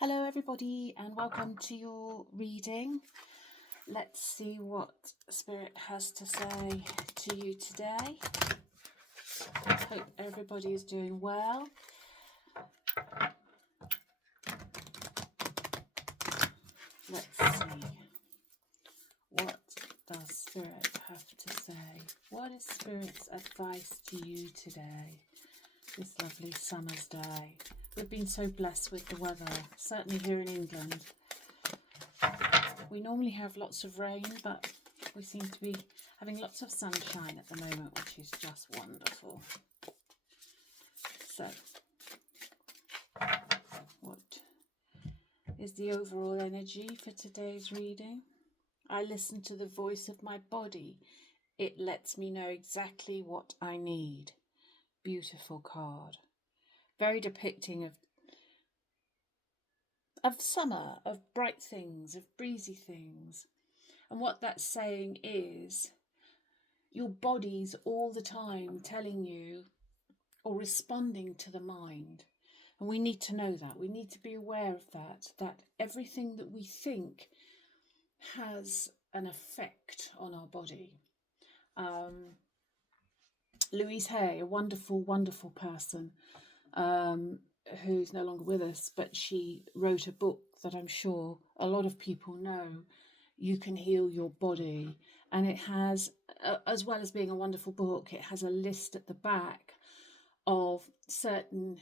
Hello everybody and welcome to your reading. Let's see what Spirit has to say to you today. Hope everybody is doing well. Let's see. What does Spirit have to say? What is Spirit's advice to you today, this lovely summer's day? We've been so blessed with the weather, certainly here in England. We normally have lots of rain, but we seem to be having lots of sunshine at the moment, which is just wonderful. So, what is the overall energy for today's reading? I listen to the voice of my body. It lets me know exactly what I need. Beautiful card. Very depicting of summer, of bright things, of breezy things. And what that's saying is your body's all the time telling you or responding to the mind. And we need to know that. We need to be aware of that everything that we think has an effect on our body. Louise Hay, a wonderful, wonderful person who's no longer with us, but she wrote a book that I'm sure a lot of people know, You Can Heal Your Body. And it has, as well as being a wonderful book, it has a list at the back of certain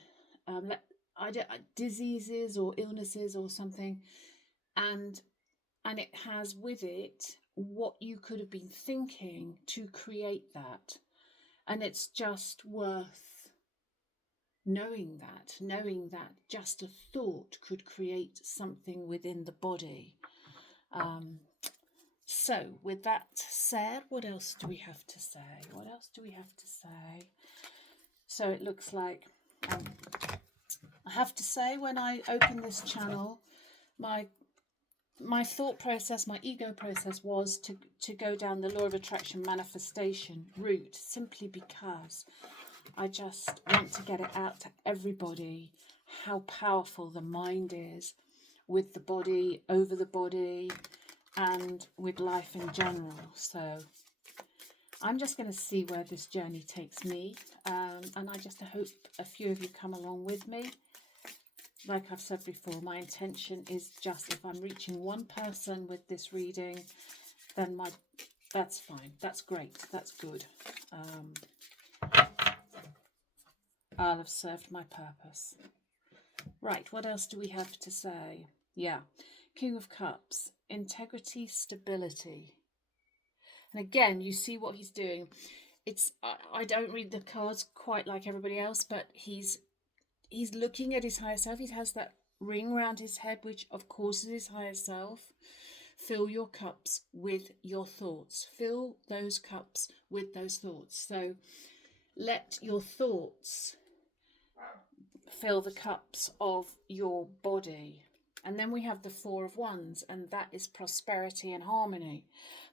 diseases or illnesses or something, and it has with it what you could have been thinking to create that. And it's just worth knowing that just a thought could create something within the body. So with that said, what else do we have to say? So it looks like, I have to say, when I opened this channel, my thought process, my ego process was to go down the law of attraction manifestation route, simply because I just want to get it out to everybody how powerful the mind is with the body, over the body, and with life in general. So I'm just going to see where this journey takes me, and I just hope a few of you come along with me. Like I've said before, my intention is just, if I'm reaching one person with this reading, then that's fine. That's great. That's good. I'll have served my purpose. Right, what else do we have to say? Yeah, King of Cups, integrity, stability. And again, you see what he's doing. I don't read the cards quite like everybody else, but he's looking at his higher self. He has that ring around his head, which of course is his higher self. Fill your cups with your thoughts. Fill those cups with those thoughts. So let your thoughts fill the cups of your body. And then we have the Four of Wands, and that is prosperity and harmony.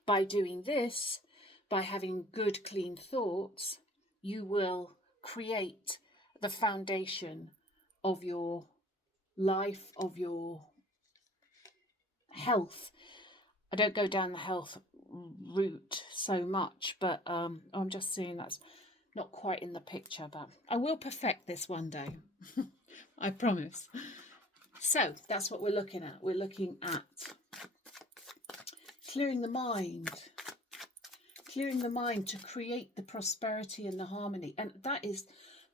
By doing this, by having good, clean thoughts, you will create the foundation of your life, of your health. I don't go down the health route so much, but I'm just seeing that's not quite in the picture, but I will perfect this one day. I promise. So that's what we're looking at. We're looking at clearing the mind to create the prosperity and the harmony. And that is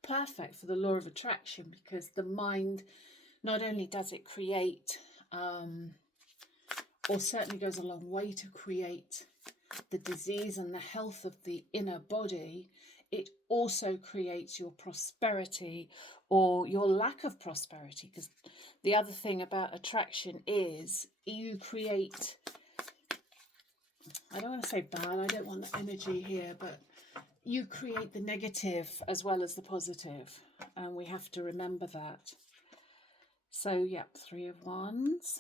perfect for the law of attraction, because the mind, not only does it create, or certainly goes a long way to create the disease and the health of the inner body, it also creates your prosperity or your lack of prosperity. Because the other thing about attraction is you create, I don't want to say bad, I don't want the energy here, but you create the negative as well as the positive, and we have to remember that. So yeah, Three of Wands.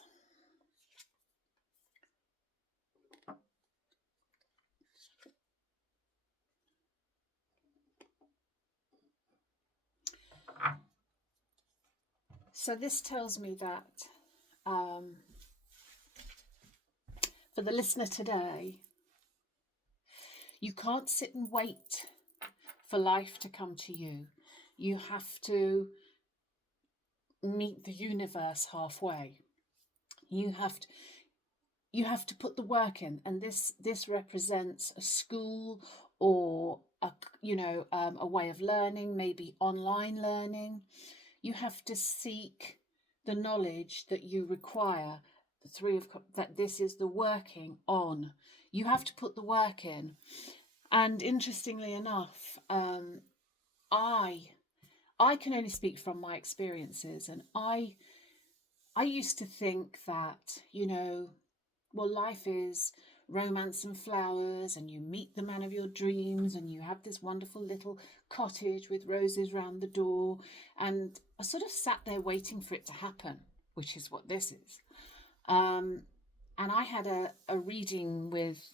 So this tells me that for the listener today, you can't sit and wait for life to come to you. You have to meet the universe halfway. You have to put the work in, and this represents a school or a way of learning, maybe online learning. You have to seek the knowledge that you require. The Three of Cups, that this is the working on. You have to put the work in. And interestingly enough, I can only speak from my experiences, and I used to think that, well, life is romance and flowers, and you meet the man of your dreams, and you have this wonderful little cottage with roses round the door. And I sort of sat there waiting for it to happen, which is what this is. And I had a reading with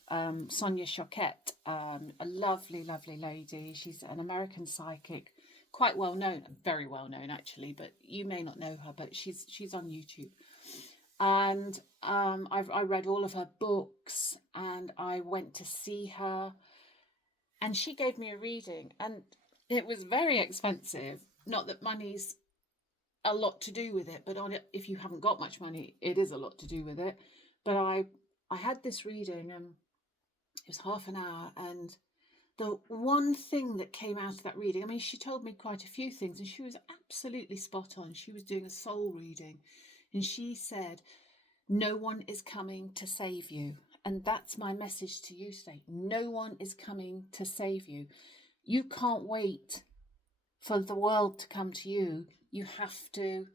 Sonia Choquette, a lovely, lovely lady. She's an American psychic, quite well known, very well known actually, but you may not know her, but she's on YouTube. And I read all of her books, and I went to see her, and she gave me a reading, and it was very expensive. Not that money's a lot to do with it, but if you haven't got much money, it is a lot to do with it. But I had this reading, and it was half an hour, and the one thing that came out of that reading, I mean, she told me quite a few things, and she was absolutely spot on. She was doing a soul reading, and she said, no one is coming to save you. And that's my message to you today. No one is coming to save you. You can't wait for the world to come to you. You have to,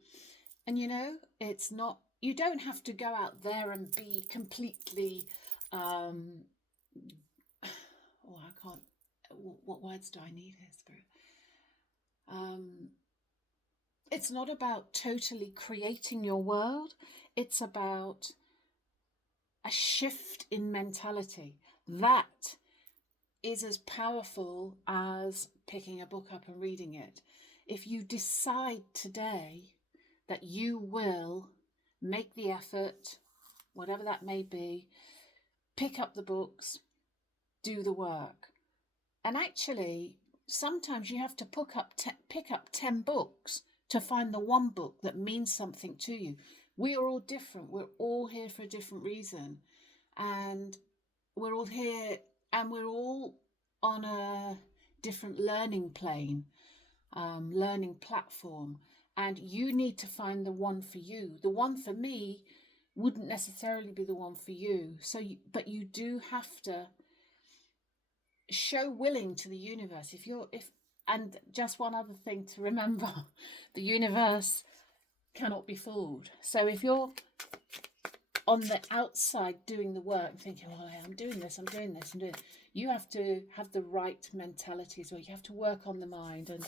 and it's not, you don't have to go out there and be completely, I can't, what words do I need here, Spirit? It's not about totally creating your world. It's about a shift in mentality. That is as powerful as picking a book up and reading it. If you decide today that you will make the effort, whatever that may be, pick up the books, do the work. And actually, sometimes you have to pick up 10 books to find the one book that means something to you. We are all different. We're all here for a different reason. And we're all here, and we're all on a different learning plane, learning platform. And you need to find the one for you. The one for me wouldn't necessarily be the one for you. But you do have to show willing to the universe. And just one other thing to remember, the universe cannot be fooled. So if you're on the outside doing the work, thinking, well, I'm doing this, you have to have the right mentality as well. You have to work on the mind. And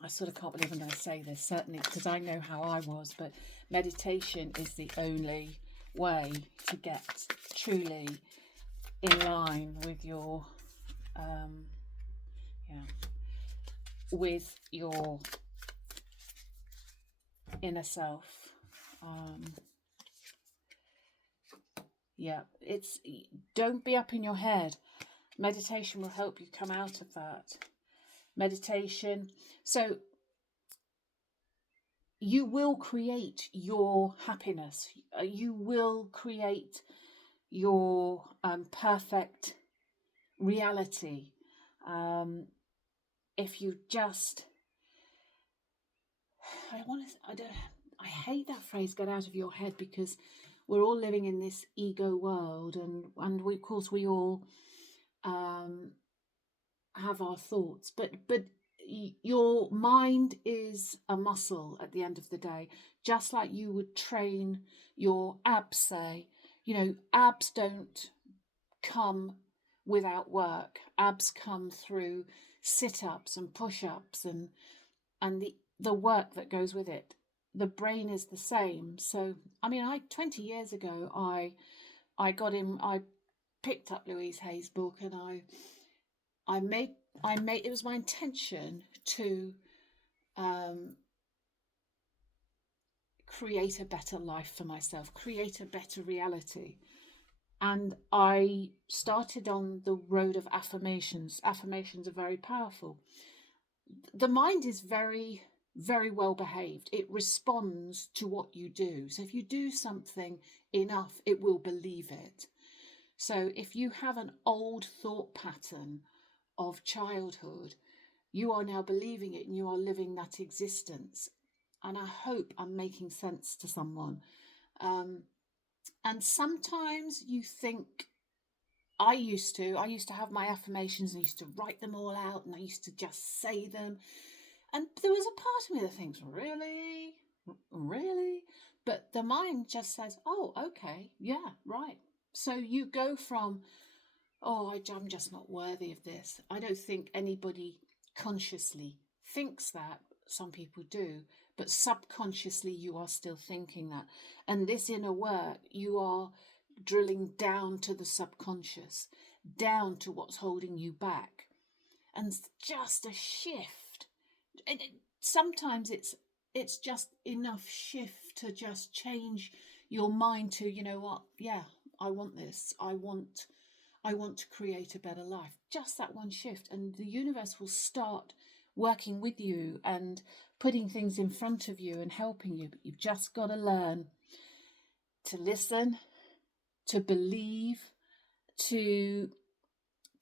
I sort of can't believe I'm going to say this, certainly because I know how I was, but meditation is the only way to get truly in line with your inner self. Don't be up in your head. Meditation will help you come out of that. Meditation. So you will create your happiness. You will create your perfect reality. If you just, I hate that phrase, get out of your head, because we're all living in this ego world, and we, of course, we all have our thoughts, but your mind is a muscle at the end of the day, just like you would train your abs, say. Abs don't come without work. Abs come through sit-ups and push-ups and the work that goes with it. The brain is the same. So, 20 years ago, I picked up Louise Hay's book, and I made it was my intention to create a better life for myself, create a better reality. And I started on the road of affirmations. Affirmations are very powerful. The mind is very, very well behaved. It responds to what you do. So if you do something enough, it will believe it. So if you have an old thought pattern of childhood, you are now believing it and you are living that existence. And I hope I'm making sense to someone. And sometimes you think, I used to have my affirmations and I used to write them all out and I used to just say them. And there was a part of me that thinks, really? Really? But the mind just says, oh, okay, yeah, right. So you go from, oh, I'm just not worthy of this. I don't think anybody consciously thinks that. Some people do, but subconsciously you are still thinking that. And this inner work, you are drilling down to the subconscious, down to what's holding you back. And just a shift. Sometimes it's just enough shift to just change your mind to, you know what, yeah, I want this. I want to create a better life. Just that one shift, and the universe will start working with you and putting things in front of you and helping you. But you've just got to learn to listen, to believe, to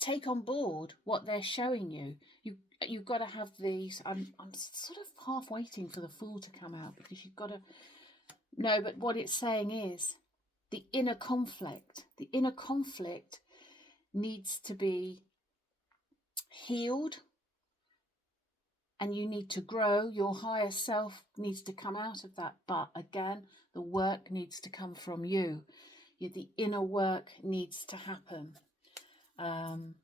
take on board what they're showing you. You've got to have these. I'm sort of half waiting for the Fool to come out, because you've got to know. But what it's saying is the inner conflict. The inner conflict needs to be healed, and you need to grow. Your higher self needs to come out of that. But again, the work needs to come from you. The inner work needs to happen. And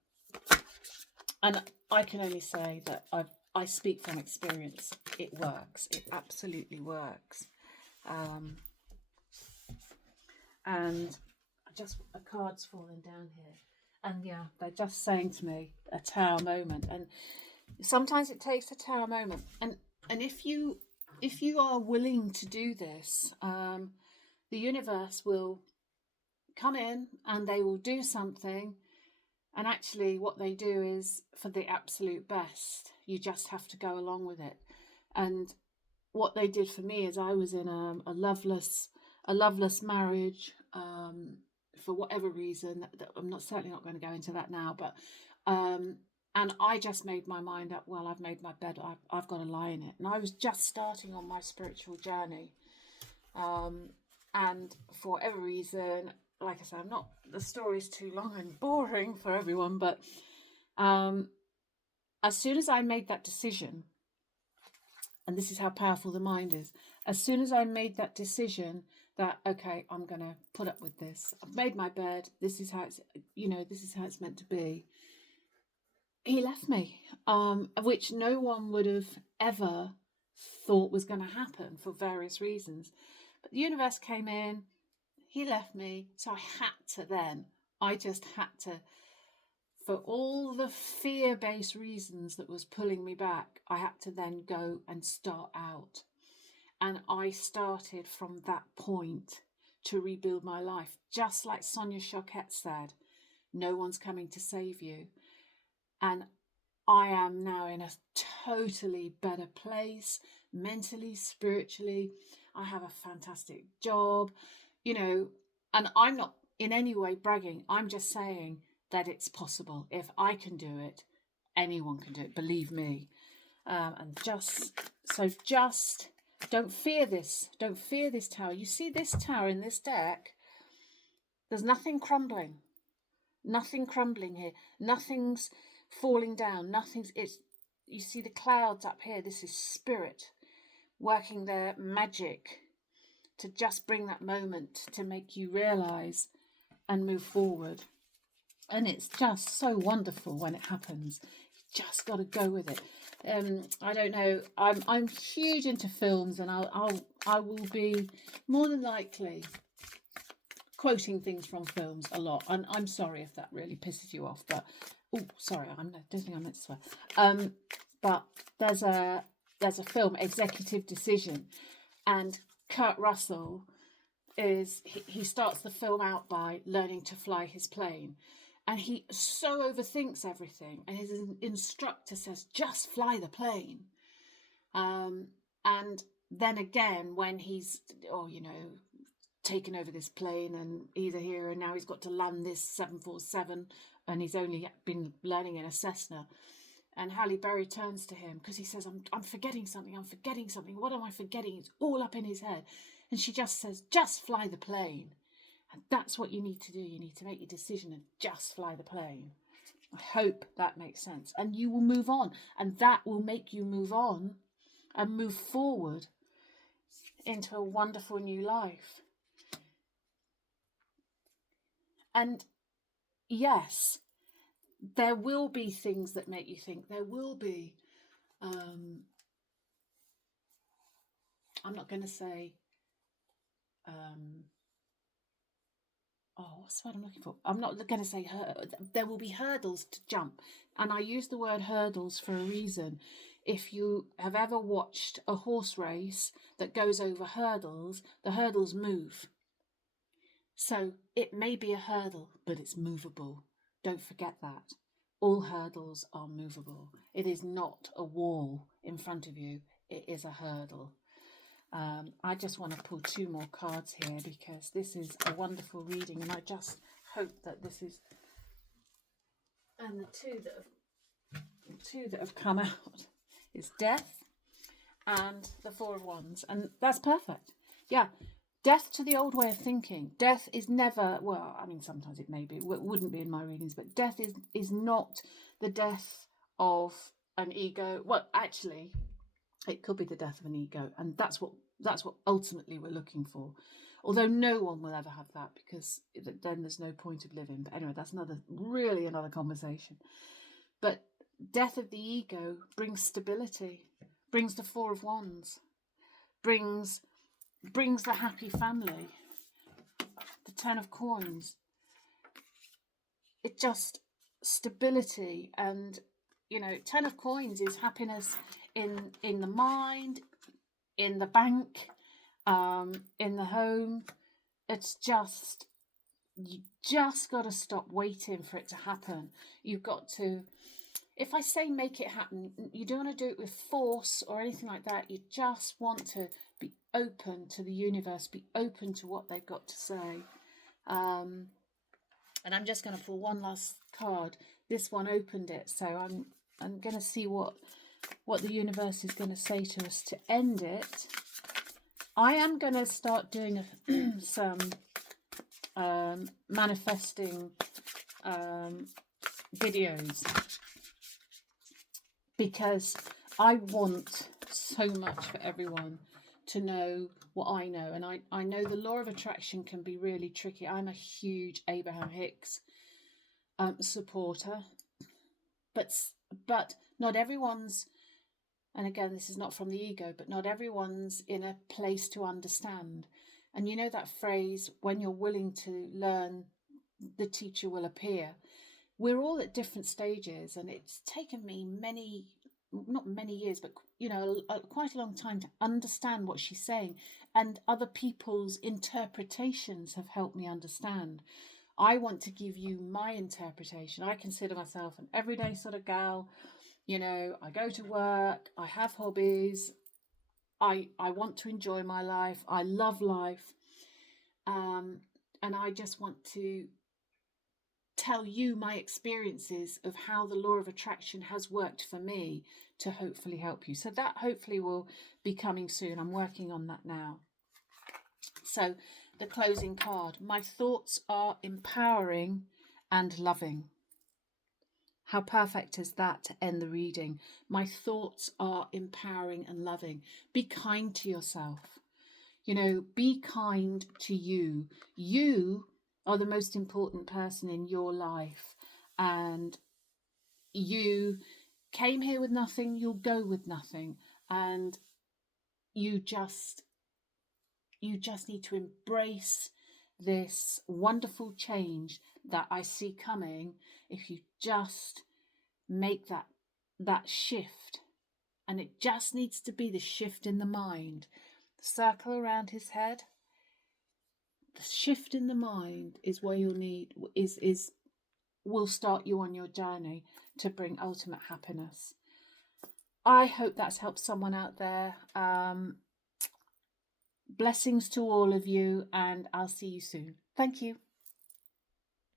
I can only say that I speak from experience. It works. It absolutely works. And a card's fallen down here. And yeah, they're just saying to me, a Tower moment. And sometimes it takes a Tower moment. And if you are willing to do this, the universe will come in and they will do something. And actually what they do is for the absolute best. You just have to go along with it. And what they did for me is, I was in a loveless marriage, for whatever reason. I'm certainly not going to go into that now, but and I just made my mind up, well, I've made my bed, I've got to lie in it. And I was just starting on my spiritual journey, and for whatever reason, like I said, the story's too long and boring for everyone, but as soon as I made that decision, and this is how powerful the mind is, as soon as I made that decision that, okay, I'm going to put up with this, I've made my bed, this is how it's meant to be, he left me, which no one would have ever thought was going to happen for various reasons. But the universe came in, he left me, so I just had to, for all the fear-based reasons that was pulling me back, I had to then go and start out. And I started from that point to rebuild my life. Just like Sonia Choquette said, no one's coming to save you. And I am now in a totally better place, mentally, spiritually. I have a fantastic job, and I'm not in any way bragging. I'm just saying that it's possible. If I can do it, anyone can do it. Believe me. And just don't fear this. Don't fear this tower. You see this tower in this deck? There's nothing crumbling. Nothing crumbling here. Nothing's falling down. You see the clouds up here. This is spirit working their magic to just bring that moment to make you realize and move forward. And it's just so wonderful when it happens. You just got to go with it. I don't know. I'm huge into films, and I will be more than likely quoting things from films a lot. And I'm sorry if that really pisses you off, but sorry, I don't think I meant to swear. But there's a film, Executive Decision, and Kurt Russell he starts the film out by learning to fly his plane, and he so overthinks everything, and his instructor says, just fly the plane. And then again, when he's taken over this plane, and he's a hero, and now he's got to land this 747, and he's only been learning in a Cessna. And Halle Berry turns to him because he says, I'm forgetting something. What am I forgetting? It's all up in his head. And she just says, just fly the plane. And that's what you need to do. You need to make your decision and just fly the plane. I hope that makes sense. And you will move on. And that will make you move on and move forward into a wonderful new life. And yes, there will be things that make you think. There will be, I'm not going to say, what's the word I'm looking for? I'm not going to say there will be hurdles to jump. And I use the word hurdles for a reason. If you have ever watched a horse race that goes over hurdles, the hurdles move. So it may be a hurdle, but it's movable. Don't forget that. All hurdles are movable. It is not a wall in front of you. It is a hurdle. I just want to pull 2 more cards here because this is a wonderful reading, and I just hope that this is. And the two that have come out is Death and the 4 of Wands, and that's perfect. Yeah. Death to the old way of thinking. Death is never, well, I mean, sometimes it may be, it wouldn't be in my readings, but death is not the death of an ego. Well, actually, it could be the death of an ego, and that's what ultimately we're looking for. Although no one will ever have that, because then there's no point of living. But anyway, that's another conversation. But death of the ego brings stability, brings the 4 of Wands, brings the happy family, the 10 of Coins. It just stability, and 10 of Coins is happiness in the mind, in the bank, in the home. It's just, you just got to stop waiting for it to happen. You've got to, if I say make it happen, you don't want to do it with force or anything like that. You just want to be open to the universe, be open to what they've got to say. And I'm just going to pull one last card. This one opened it, so I'm going to see what the universe is going to say to us to end it. I am going to start doing some manifesting videos, because I want so much for everyone to know what I know. And I know the law of attraction can be really tricky. I'm a huge Abraham Hicks supporter, but not everyone's, and again, this is not from the ego, but not everyone's in a place to understand. And you know that phrase, when you're willing to learn, the teacher will appear. We're all at different stages, and it's taken me not many years, but quite a long time to understand what she's saying, and other people's interpretations have helped me understand. I want to give you my interpretation. I consider myself an everyday sort of gal. I go to work, I have hobbies, I want to enjoy my life, I love life, and I just want to tell you my experiences of how the law of attraction has worked for me to hopefully help you. So that hopefully will be coming soon. I'm working on that now. So the closing card, my thoughts are empowering and loving. How perfect is that to end the reading? My thoughts are empowering and loving. Be kind to yourself. Be kind to you. You are the most important person in your life, and you came here with nothing, you'll go with nothing, and you just need to embrace this wonderful change that I see coming. If you just make that shift, and it just needs to be the shift in the mind. circle around his head. The shift in the mind is where you'll need will start you on your journey to bring ultimate happiness. I hope that's helped someone out there. Blessings to all of you, and I'll see you soon. Thank you.